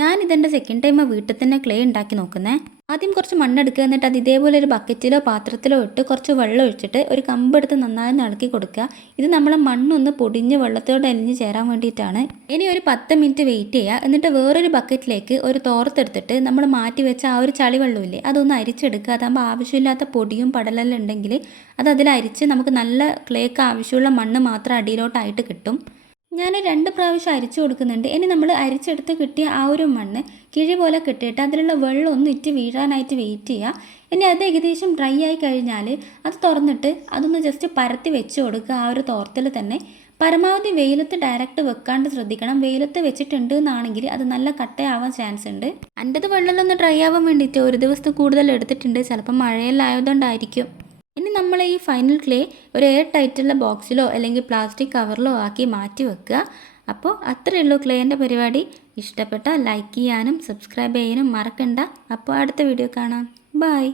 ഞാനിതെൻ്റെ second time വീട്ടിൽ തന്നെ clay ഉണ്ടാക്കി നോക്കുന്നേ. ആദ്യം കുറച്ച് മണ്ണെടുക്കുക, എന്നിട്ട് അത് ഇതേപോലെ ഒരു ബക്കറ്റിലോ പാത്രത്തിലോ ഇട്ട് കുറച്ച് വെള്ളം ഒഴിച്ചിട്ട് ഒരു കമ്പെടുത്ത് നന്നായി ഇളക്കി കൊടുക്കുക. ഇത് നമ്മളെ മണ്ണൊന്ന് പൊടിഞ്ഞ് വെള്ളത്തോട് അലിഞ്ഞ് ചേരാൻ വേണ്ടിയിട്ടാണ്. ഇനി ഒരു 10 മിനിറ്റ് വെയിറ്റ് ചെയ്യുക. എന്നിട്ട് വേറൊരു ബക്കറ്റിലേക്ക് ഒരു തോർത്തെടുത്തിട്ട് നമ്മൾ മാറ്റി വെച്ച ആ ഒരു ചളി വെള്ളമില്ലേ അതൊന്ന് അരിച്ചെടുക്കുക. അതാകുമ്പോൾ ആവശ്യമില്ലാത്ത പൊടിയും പടലെല്ലാം ഉണ്ടെങ്കിൽ അത് അതിൽ അരിച്ച് നമുക്ക് നല്ല ക്ലേക്ക് ആവശ്യമുള്ള മണ്ണ് മാത്രം അടിയിലോട്ടായിട്ട് കിട്ടും. ഞാൻ 2 പ്രാവശ്യം അരിച്ചു കൊടുക്കുന്നുണ്ട്. ഇനി നമ്മൾ അരിച്ചെടുത്ത് കിട്ടിയ ആ ഒരു മണ്ണ് കിഴി പോലെ കെട്ടിയിട്ട് അതിലുള്ള വെള്ളം ഒന്ന് ഇറ്റ് വീഴാനായിട്ട് വെയിറ്റ് ചെയ്യുക. ഇനി അത് ഏകദേശം ഡ്രൈ ആയി കഴിഞ്ഞാൽ അത് തുറന്നിട്ട് അതൊന്ന് ജസ്റ്റ് പരത്തി വെച്ച് കൊടുക്കുക. ആ ഒരു തോർത്തിൽ തന്നെ പരമാവധി വെയിലത്ത് ഡയറക്റ്റ് വെക്കാണ്ട് ശ്രദ്ധിക്കണം. വെയിലത്ത് വെച്ചിട്ടുണ്ട് എന്നാണെങ്കിൽ അത് നല്ല കട്ടയാവാൻ ചാൻസ് ഉണ്ട്. അൻ്റെത് വെള്ളമൊന്ന് ഡ്രൈ ആവാൻ വേണ്ടിയിട്ട് ഒരു ദിവസത്തെ കൂടുതൽ എടുത്തിട്ടുണ്ട്. ചിലപ്പോൾ മഴയെല്ലാം ആയതുകൊണ്ടായിരിക്കും. ഇനി നമ്മൾ ഈ ഫൈനൽ ക്ലേ ഒരു എയർ ടൈറ്റുള്ള ബോക്സിലോ അല്ലെങ്കിൽ പ്ലാസ്റ്റിക് കവറിലോ ആക്കി മാറ്റി വെക്കുക. അപ്പോൾ അത്രയേ ഉള്ളൂ ക്ലേൻ്റെ പരിപാടി. ഇഷ്ടപ്പെട്ടാൽ ലൈക്ക് ചെയ്യാനും സബ്സ്ക്രൈബ് ചെയ്യാനും മറക്കണ്ട. അപ്പോൾ അടുത്ത വീഡിയോ കാണാം. ബൈ.